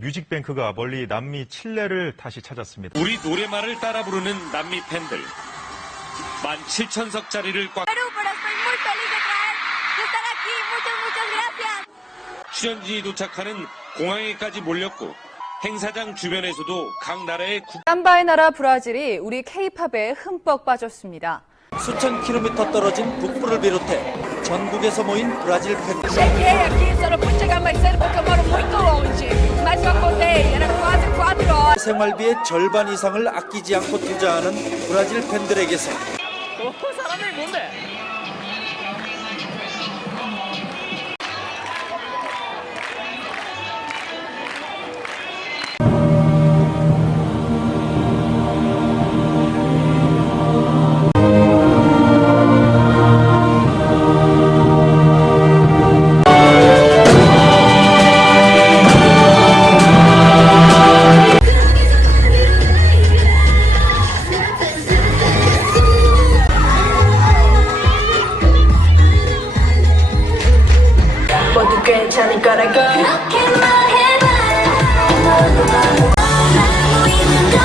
뮤직뱅크가 멀리 남미 칠레를 다시 찾았습니다. 우리 노래말을 따라 부르는 남미 팬들. 17,000석짜리를 꽉. 출연진이 도착하는 공항에까지 몰렸고 행사장 주변에서도 각 나라의 삼바의 나라 브라질이 우리 K-팝에 흠뻑 빠졌습니다. 수천 킬로미터 떨어진 북부를 비롯해 전국에서 모인 브라질 팬들. 생활비의 절반 이상을 아끼지 않고 투자하는 브라질 팬들에게서 사람들이 뭔데? 모두 괜찮을 거라고 그렇게 말해봐 나 보이는 걸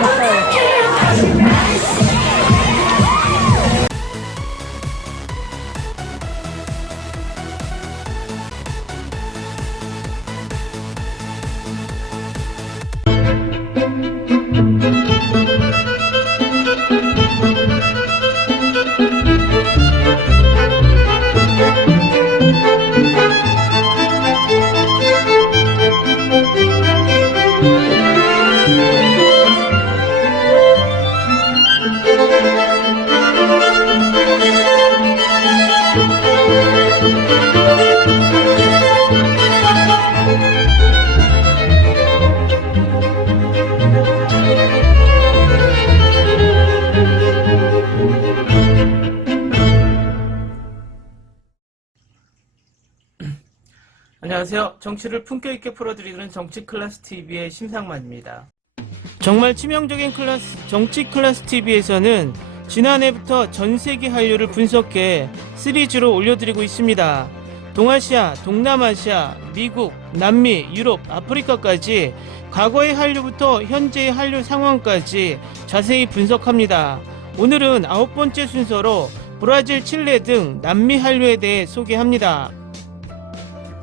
어떡해 널 알고 싶어 안녕하세요. 정치를 품격 있게 풀어드리는 정치 클래스 TV의 심상만입니다. 정말 치명적인 정치 클래스 TV에서는 지난해부터 전 세계 한류를 분석해 시리즈로 올려드리고 있습니다. 동아시아, 동남아시아, 미국, 남미, 유럽, 아프리카까지 과거의 한류부터 현재의 한류 상황까지 자세히 분석합니다. 오늘은 9번째 순서로 브라질, 칠레 등 남미 한류에 대해 소개합니다.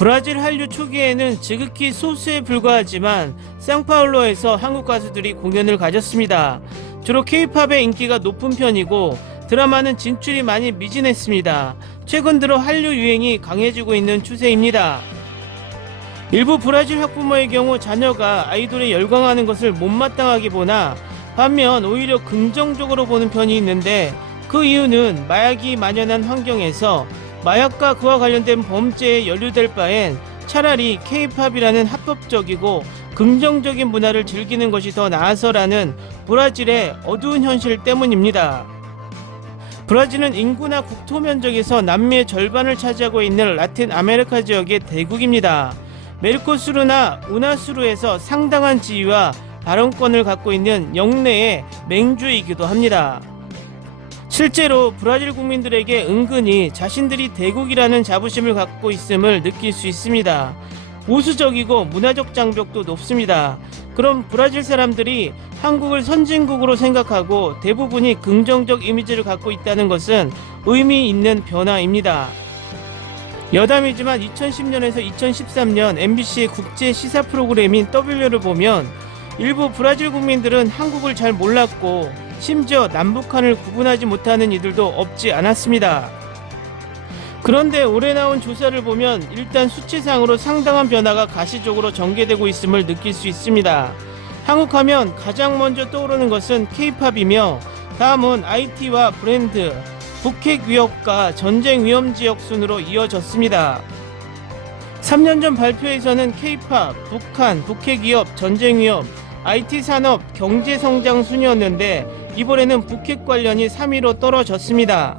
브라질 한류 초기에는 지극히 소수에 불과하지만 상파울로에서 한국 가수들이 공연을 가졌습니다. 주로 K-팝의 인기가 높은 편이고 드라마는 진출이 많이 미진했습니다. 최근 들어 한류 유행이 강해지고 있는 추세입니다. 일부 브라질 학부모의 경우 자녀가 아이돌에 열광하는 것을 못마땅하게 보나 반면 오히려 긍정적으로 보는 편이 있는데 그 이유는 마약이 만연한 환경에서 마약과 그와 관련된 범죄에 연루될 바엔 차라리 K-팝이라는 합법적이고 긍정적인 문화를 즐기는 것이 더 나아서라는 브라질의 어두운 현실 때문입니다. 브라질은 인구나 국토 면적에서 남미의 절반을 차지하고 있는 라틴 아메리카 지역의 대국입니다. 메르코수르나 우나수르에서 상당한 지위와 발언권을 갖고 있는 영내의 맹주이기도 합니다. 실제로 브라질 국민들에게 은근히 자신들이 대국이라는 자부심을 갖고 있음을 느낄 수 있습니다. 보수적이고 문화적 장벽도 높습니다. 그럼 브라질 사람들이 한국을 선진국으로 생각하고 대부분이 긍정적 이미지를 갖고 있다는 것은 의미 있는 변화입니다. 여담이지만 2010년에서 2013년 MBC의 국제 시사 프로그램인 W를 보면 일부 브라질 국민들은 한국을 잘 몰랐고 심지어 남북한을 구분하지 못하는 이들도 없지 않았습니다. 그런데 올해 나온 조사를 보면 일단 수치상으로 상당한 변화가 가시적으로 전개되고 있음을 느낄 수 있습니다. 한국하면 가장 먼저 떠오르는 것은 K-팝이며 다음은 IT와 브랜드, 북핵 위협과 전쟁 위험 지역 순으로 이어졌습니다. 3년 전 발표에서는 K-팝, 북한, 북핵 위협, 전쟁 위협, IT 산업, 경제 성장 순이었는데 이번에는 북핵 관련이 3위로 떨어졌습니다.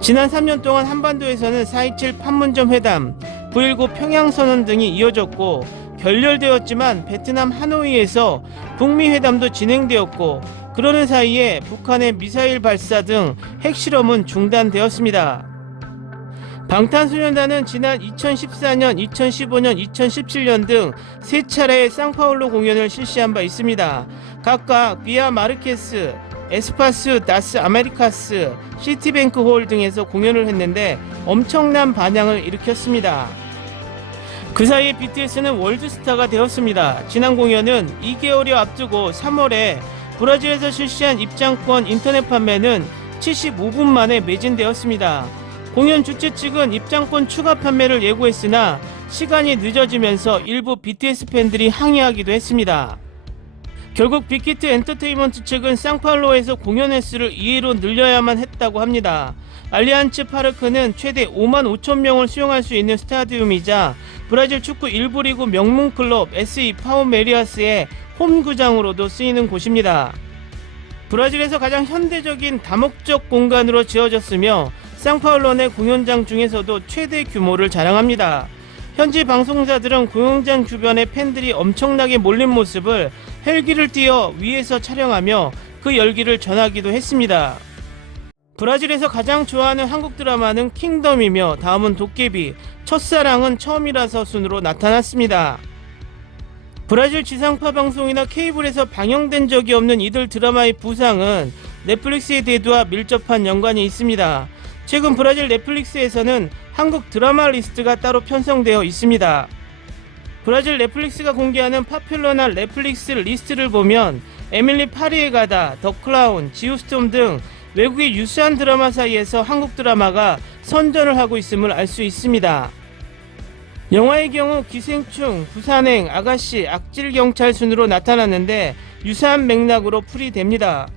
지난 3년 동안 한반도에서는 4.27 판문점 회담, 9.19 평양선언 등이 이어졌고 결렬되었지만 베트남 하노이에서 북미 회담도 진행되었고, 그러는 사이에 북한의 미사일 발사 등 핵실험은 중단되었습니다. 방탄소년단은 지난 2014년, 2015년, 2017년 등 3차례의 상파울루 공연을 실시한 바 있습니다. 각각 비아 마르케스, 에스파스 다스 아메리카스, 시티뱅크 홀 등에서 공연을 했는데 엄청난 반향을 일으켰습니다. 그 사이에 BTS는 월드스타가 되었습니다. 지난 공연은 2개월여 앞두고 3월에 브라질에서 실시한 입장권 인터넷 판매는 75분 만에 매진되었습니다. 공연 주최 측은 입장권 추가 판매를 예고했으나 시간이 늦어지면서 일부 BTS 팬들이 항의하기도 했습니다. 결국 빅히트 엔터테인먼트 측은 상파울루에서 공연 횟수를 2회로 늘려야만 했다고 합니다. 알리안츠 파르크는 최대 5만 5천 명을 수용할 수 있는 스타디움이자 브라질 축구 1부 리그 명문 클럽 SE 파우메리아스의 홈구장으로도 쓰이는 곳입니다. 브라질에서 가장 현대적인 다목적 공간으로 지어졌으며 상파울루 내 공연장 중에서도 최대 규모를 자랑합니다. 현지 방송사들은 공연장 주변에 팬들이 엄청나게 몰린 모습을 헬기를 띄어 위에서 촬영하며 그 열기를 전하기도 했습니다. 브라질에서 가장 좋아하는 한국 드라마는 킹덤이며 다음은 도깨비, 첫사랑은 처음이라서 순으로 나타났습니다. 브라질 지상파 방송이나 케이블에서 방영된 적이 없는 이들 드라마의 부상은 넷플릭스의 대두와 밀접한 연관이 있습니다. 최근 브라질 넷플릭스에서는 한국 드라마 리스트가 따로 편성되어 있습니다. 브라질 넷플릭스가 공개하는 파퓰러나 넷플릭스 리스트를 보면 에밀리 파리에 가다, 더 클라운, 지우스톰 등 외국의 유사한 드라마 사이에서 한국 드라마가 선전을 하고 있음을 알 수 있습니다. 영화의 경우 기생충, 부산행, 아가씨, 악질경찰 순으로 나타났는데 유사한 맥락으로 풀이됩니다.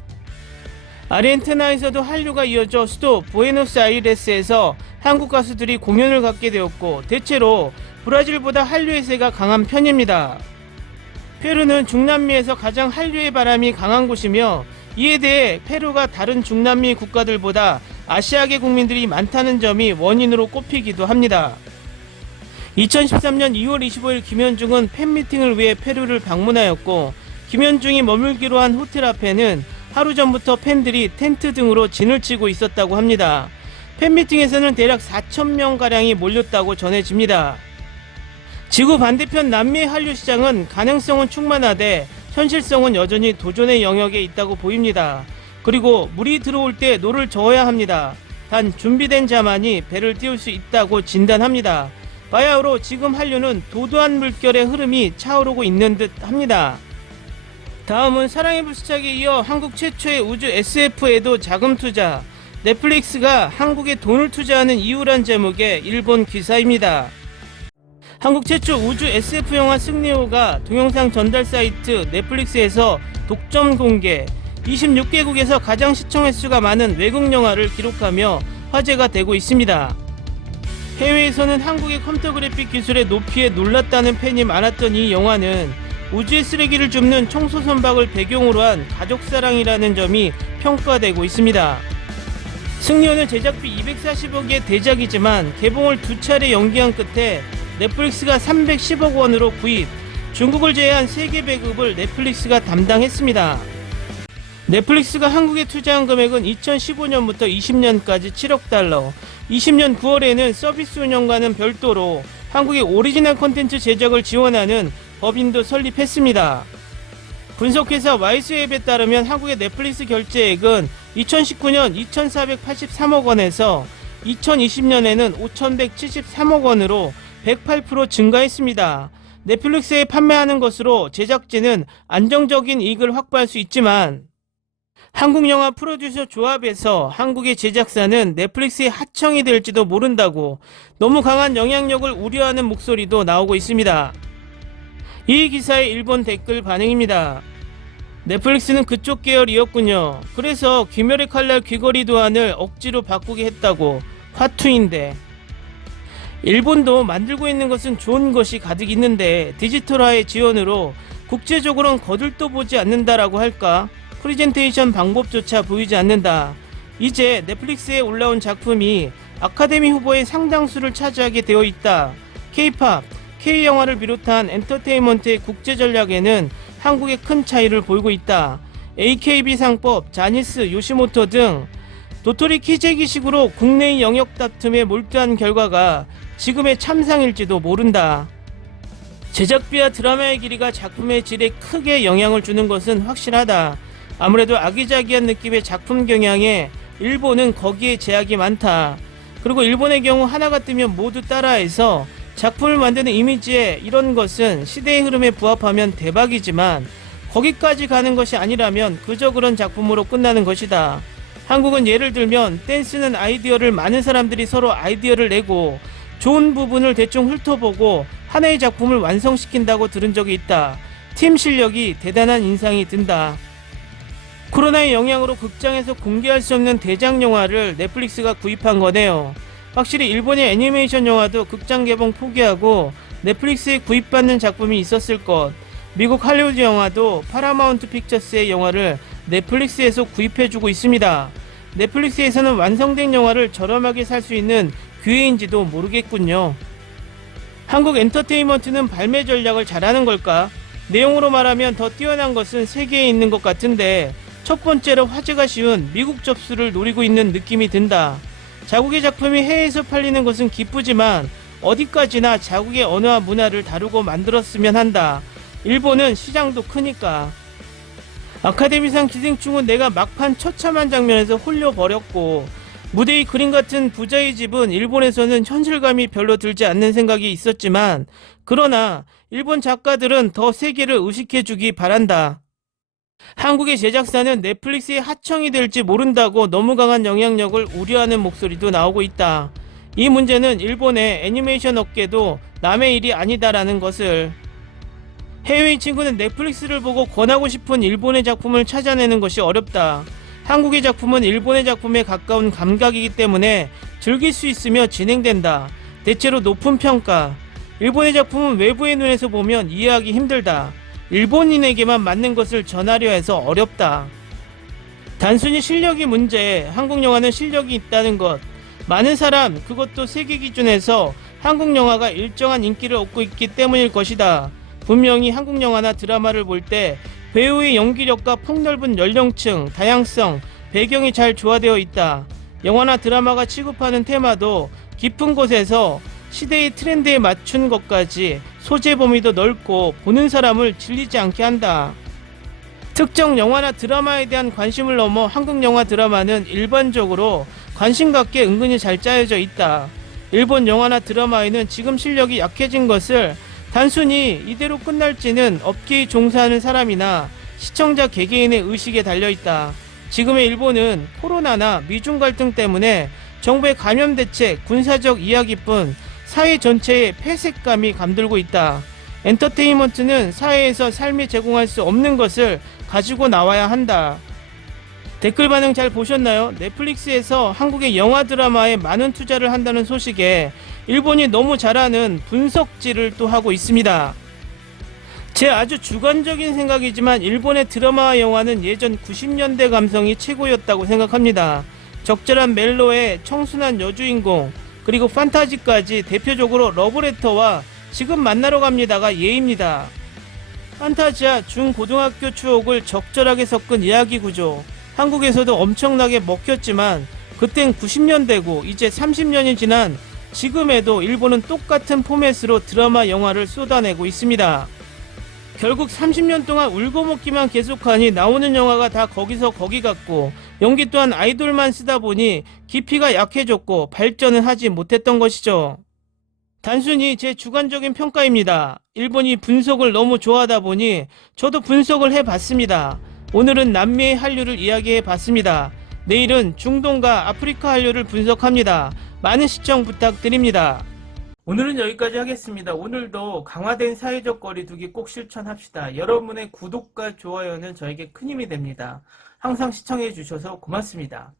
아르헨티나에서도 한류가 이어져 수도 부에노스아이레스에서 한국 가수들이 공연을 갖게 되었고 대체로 브라질보다 한류의 세가 강한 편입니다. 페루는 중남미에서 가장 한류의 바람이 강한 곳이며 이에 대해 페루가 다른 중남미 국가들보다 아시아계 국민들이 많다는 점이 원인으로 꼽히기도 합니다. 2013년 2월 25일 김현중은 팬미팅을 위해 페루를 방문하였고 김현중이 머물기로 한 호텔 앞에는 하루 전부터 팬들이 텐트 등으로 진을 치고 있었다고 합니다. 팬미팅에서는 대략 4,000명가량이 몰렸다고 전해집니다. 지구 반대편 남미의 한류 시장은 가능성은 충만하되 현실성은 여전히 도전의 영역에 있다고 보입니다. 그리고 물이 들어올 때 노를 저어야 합니다. 단 준비된 자만이 배를 띄울 수 있다고 진단합니다. 바야흐로 지금 한류는 도도한 물결의 흐름이 차오르고 있는 듯 합니다. 다음은 사랑의 불시착에 이어 한국 최초의 우주 SF에도 자금 투자, 넷플릭스가 한국에 돈을 투자하는 이유란 제목의 일본 기사입니다. 한국 최초 우주 SF 영화 승리호가 동영상 전달 사이트 넷플릭스에서 독점 공개, 26개국에서 가장 시청 횟수가 많은 외국 영화를 기록하며 화제가 되고 있습니다. 해외에서는 한국의 컴퓨터 그래픽 기술의 높이에 놀랐다는 팬이 많았던 이 영화는 우주의 쓰레기를 줍는 청소 선박을 배경으로 한 가족사랑이라는 점이 평가되고 있습니다. 승리호는 제작비 240억의 대작이지만 개봉을 2차례 연기한 끝에 넷플릭스가 310억 원으로 구입, 중국을 제외한 세계 배급을 넷플릭스가 담당했습니다. 넷플릭스가 한국에 투자한 금액은 2015년부터 20년까지 7억 달러, 20년 9월에는 서비스 운영과는 별도로 한국의 오리지널 콘텐츠 제작을 지원하는 법인도 설립했습니다. 분석회사 와이스웹에 따르면 한국의 넷플릭스 결제액은 2019년 2,483억 원에서 2020년에는 5,173억 원으로 108% 증가했습니다. 넷플릭스에 판매하는 것으로 제작진은 안정적인 이익을 확보할 수 있지만 한국영화 프로듀서 조합에서 한국의 제작사는 넷플릭스의 하청이 될지도 모른다고 너무 강한 영향력을 우려하는 목소리도 나오고 있습니다. 이 기사의 일본 댓글 반응입니다. 넷플릭스는 그쪽 계열이었군요. 그래서 귀멸의 칼날 귀걸이 도안을 억지로 바꾸게 했다고. 화투인데. 일본도 만들고 있는 것은 좋은 것이 가득 있는데 디지털화의 지원으로 국제적으로는 거들떠보지 않는다라고 할까? 프레젠테이션 방법조차 보이지 않는다. 이제 넷플릭스에 올라온 작품이 아카데미 후보의 상당수를 차지하게 되어 있다. K-POP, K영화를 비롯한 엔터테인먼트의 국제 전략에는 한국의 큰 차이를 보이고 있다. AKB 상법, 자니스, 요시모토 등 도토리 키재기식으로 국내의 영역 다툼에 몰두한 결과가 지금의 참상일지도 모른다. 제작비와 드라마의 길이가 작품의 질에 크게 영향을 주는 것은 확실하다. 아무래도 아기자기한 느낌의 작품 경향에 일본은 거기에 제약이 많다. 그리고 일본의 경우 하나가 뜨면 모두 따라해서 작품을 만드는 이미지에 이런 것은 시대의 흐름에 부합하면 대박이지만 거기까지 가는 것이 아니라면 그저 그런 작품으로 끝나는 것이다. 한국은 예를 들면 댄스는 아이디어를 많은 사람들이 서로 아이디어를 내고 좋은 부분을 대충 훑어보고 하나의 작품을 완성시킨다고 들은 적이 있다. 팀 실력이 대단한 인상이 든다. 코로나의 영향으로 극장에서 공개할 수 없는 대작 영화를 넷플릭스가 구입한 거네요. 확실히 일본의 애니메이션 영화도 극장 개봉 포기하고 넷플릭스에 구입받는 작품이 있었을 것. 미국 할리우드 영화도 파라마운트 픽처스의 영화를 넷플릭스에서 구입해주고 있습니다. 넷플릭스에서는 완성된 영화를 저렴하게 살 수 있는 기회인지도 모르겠군요. 한국 엔터테인먼트는 발매 전략을 잘하는 걸까? 내용으로 말하면 더 뛰어난 것은 세계에 있는 것 같은데 첫 번째로 화제가 쉬운 미국 접수를 노리고 있는 느낌이 든다. 자국의 작품이 해외에서 팔리는 것은 기쁘지만 어디까지나 자국의 언어와 문화를 다루고 만들었으면 한다. 일본은 시장도 크니까. 아카데미상 기생충은 내가 막판 처참한 장면에서 홀려버렸고 무대의 그림 같은 부자의 집은 일본에서는 현실감이 별로 들지 않는 생각이 있었지만 그러나 일본 작가들은 더 세계를 의식해주기 바란다. 한국의 제작사는 넷플릭스의 하청이 될지 모른다고 너무 강한 영향력을 우려하는 목소리도 나오고 있다. 이 문제는 일본의 애니메이션 업계도 남의 일이 아니다라는 것을. 해외인 친구는 넷플릭스를 보고 권하고 싶은 일본의 작품을 찾아내는 것이 어렵다. 한국의 작품은 일본의 작품에 가까운 감각이기 때문에 즐길 수 있으며 진행된다. 대체로 높은 평가. 일본의 작품은 외부의 눈에서 보면 이해하기 힘들다. 일본인에게만 맞는 것을 전하려 해서 어렵다. 단순히 실력이 문제, 한국 영화는 실력이 있다는 것. 많은 사람, 그것도 세계 기준에서 한국 영화가 일정한 인기를 얻고 있기 때문일 것이다. 분명히 한국 영화나 드라마를 볼 때 배우의 연기력과 폭넓은 연령층, 다양성, 배경이 잘 조화되어 있다. 영화나 드라마가 취급하는 테마도 깊은 곳에서 시대의 트렌드에 맞춘 것까지 소재 범위도 넓고 보는 사람을 질리지 않게 한다. 특정 영화나 드라마에 대한 관심을 넘어 한국 영화 드라마는 일반적으로 관심 갖게 은근히 잘 짜여져 있다. 일본 영화나 드라마에는 지금 실력이 약해진 것을 단순히 이대로 끝날지는 업계에 종사하는 사람이나 시청자 개개인의 의식에 달려있다. 지금의 일본은 코로나나 미중 갈등 때문에 정부의 감염 대책, 군사적 이야기뿐 사회 전체의 폐색감이 감돌고 있다. 엔터테인먼트는 사회에서 삶이 제공할 수 없는 것을 가지고 나와야 한다. 댓글 반응 잘 보셨나요? 넷플릭스에서 한국의 영화 드라마에 많은 투자를 한다는 소식에 일본이 너무 잘하는 분석질을 또 하고 있습니다. 제 아주 주관적인 생각이지만 일본의 드라마와 영화는 예전 90년대 감성이 최고였다고 생각합니다. 적절한 멜로에 청순한 여주인공, 그리고 판타지까지 대표적으로 러브레터와 지금 만나러 갑니다가 예입니다. 판타지와 중고등학교 추억을 적절하게 섞은 이야기 구조. 한국에서도 엄청나게 먹혔지만 그땐 90년대고 이제 30년이 지난 지금에도 일본은 똑같은 포맷으로 드라마 영화를 쏟아내고 있습니다. 결국 30년 동안 울고 먹기만 계속하니 나오는 영화가 다 거기서 거기 같고 연기 또한 아이돌만 쓰다 보니 깊이가 약해졌고 발전은 하지 못했던 것이죠. 단순히 제 주관적인 평가입니다. 일본이 분석을 너무 좋아하다 보니 저도 분석을 해봤습니다. 오늘은 남미의 한류를 이야기해봤습니다. 내일은 중동과 아프리카 한류를 분석합니다. 많은 시청 부탁드립니다. 오늘은 여기까지 하겠습니다. 오늘도 강화된 사회적 거리두기 꼭 실천합시다. 여러분의 구독과 좋아요는 저에게 큰 힘이 됩니다. 항상 시청해 주셔서 고맙습니다.